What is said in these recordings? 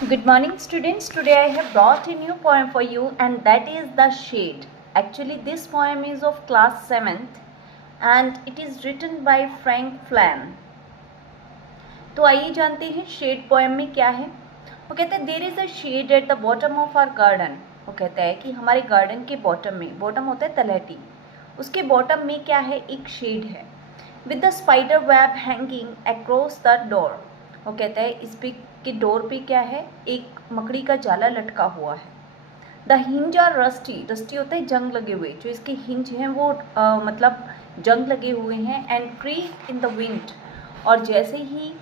Good morning students. Today I have brought a new poem for you and that is The Shade. Actually this poem is of class 7th and it is written by Frank Flan. तो आइए जानते हैं shade poem में क्या है। वो कहते हैं there is a shed at the bottom of our garden. वो कहता है कि हमारे गार्डन के बॉटम में, बॉटम होता है तलहटी, उसके बॉटम में क्या है, एक शेड है। With the spider web hanging across the door. वो कहता है इस पे के डोर पे क्या है, एक मकड़ी का जाला लटका हुआ है। The hinge are rusty, rusty होता है जंग लगे हुए, जो इसके हिंज हैं वो मतलब जंग लगे हुए हैं। And creek in the wind, और जैसे ही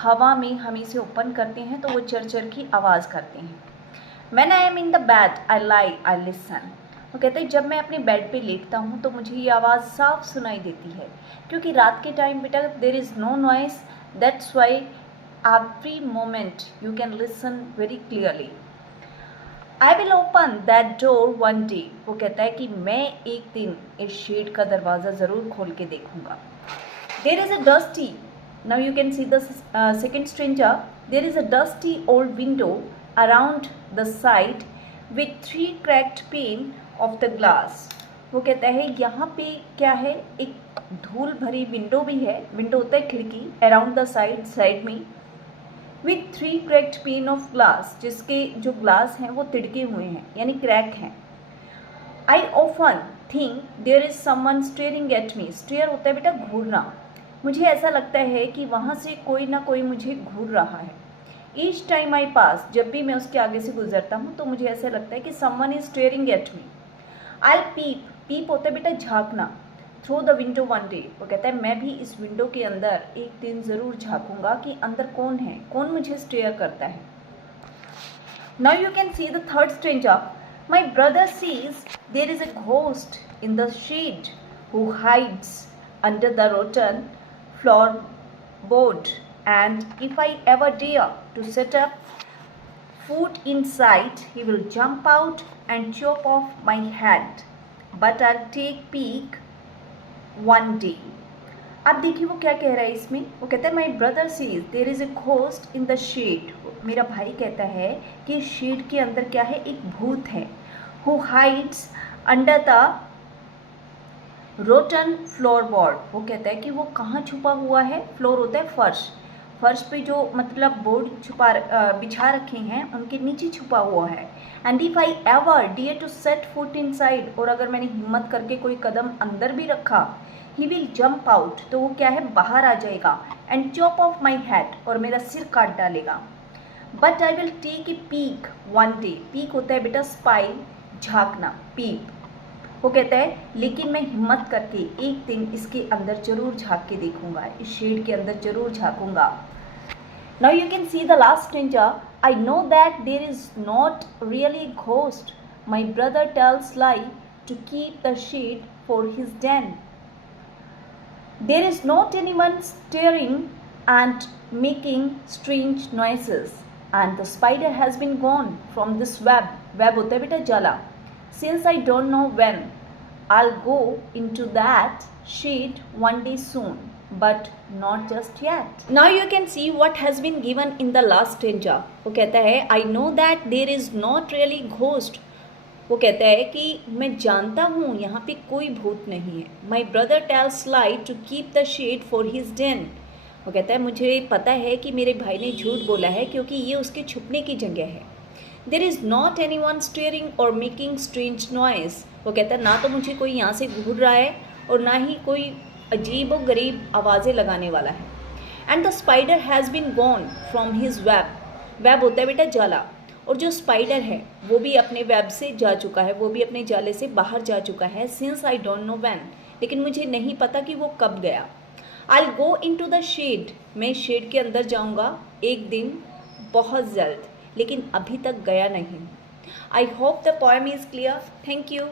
हवा में हम इसे ओपन करते हैं तो वो चरचर की आवाज़ करते हैं। When I am in the bed, I lie, I listen. वो कहते हैं जब मैं अपने बेड पे लेटता हूँ तो मुझे ये आवाज़ साफ सुनाई देती है, क्योंकि रात के टाइम बेटा there is no noise, that's why every moment you can listen very clearly. I will open that door one day. वो कहता है कि मैं एक दिन इस शेड का दरवाज़ा ज़रूर खोल के देखूँगा। There is a dusty, now you can see the second stranger. There is a dusty old window around the side with 3 cracked pane of the glass. वो कहता है यहाँ पे क्या है, एक धूल भरी विंडो भी है, विंडो होता है खिड़की, अराउंड द साइड, साइड में, with 3 cracked pane of glass, जिसके जो ग्लास हैं वो तिड़के हुए हैं यानी क्रैक हैं। I often think there is someone staring at me. Stare होता है बेटा घूरना, मुझे ऐसा लगता है कि वहाँ से कोई ना कोई मुझे घूर रहा है। ईच टाइम आई पास, जब भी मैं उसके आगे से गुजरता हूँ तो मुझे ऐसा लगता है कि someone is staring at me. I peep, peep होता है बेटा झाँकना, through the window one day. वो कहता है मैं भी इस विंडो के अंदर एक दिन ज़रूर झाँकूंगा कि अंदर कौन है, कौन मुझे स्टेयर करता है। Now you can see the third stranger. My brother sees there is a ghost in the shed who hides under the rotten floorboard, and if I ever dare to set up foot inside, he will jump out and chop off my head, but I'll take peek one day. अब देखिए वो क्या कह रहा है इसमें। वो कहता है my brother sees there is a ghost in the shed. मेरा भाई कहता है कि शेड के अंदर क्या है, एक भूत है। Who hides under the rotten floorboard. वो कहता है कि वो कहाँ छुपा हुआ है, फ्लोर होता है फर्श, फर्श पे जो मतलब बोर्ड बिछा रखे हैं उनके नीचे छुपा हुआ है। And if I ever dare to set foot inside, और अगर मैंने हिम्मत करके कोई कदम अंदर भी रखा, ही विल जंप आउट, तो वो क्या है, बाहर आ जाएगा। And chop off my head, और मेरा सिर काट डालेगा। But I will take a peek one day. Peek होता है बेटा स्पाई, झाँकना, पीक। वो कहता है लेकिन मैं हिम्मत करके एक दिन इसके अंदर जरूर झाँक के देखूंगा, इस शेड के अंदर जरूर झाँकूंगा। Now you can see the last stranger. I know that there is not really ghost, my brother tells lie to keep the shed for his den. There is not anyone staring and making strange noises, and the spider has been gone from this web. Web होता है बेटा जाला। Since I don't know when, I'll go into that shade one day soon, but not just yet. Now you can see what has been given in the last stanza. वो कहता है I know that there is not really ghost. वो कहता है कि मैं जानता हूँ यहाँ पे कोई भूत नहीं है। My brother tells lie to keep the shade for his den. वो कहता है मुझे पता है कि मेरे भाई ने झूठ बोला है क्योंकि ये उसके छुपने की जगह है। There is not anyone staring or making strange noise. वो कहता है ना तो मुझे कोई यहाँ से घूर रहा है और ना ही कोई अजीब और गरीब आवाज़ें लगाने वाला है। And the spider has been gone from his web. Web होता है बेटा जाला, और जो स्पाइडर है वो भी अपने वेब से जा चुका है, वो भी अपने जाले से बाहर जा चुका है। Since I don't know when, लेकिन मुझे नहीं पता कि वो कब गया। I'll go into the shade. मैं शेड के अंदर जाऊँगा एक दिन, बहुत जल्द, लेकिन अभी तक गया नहीं। I hope the poem is clear. Thank you.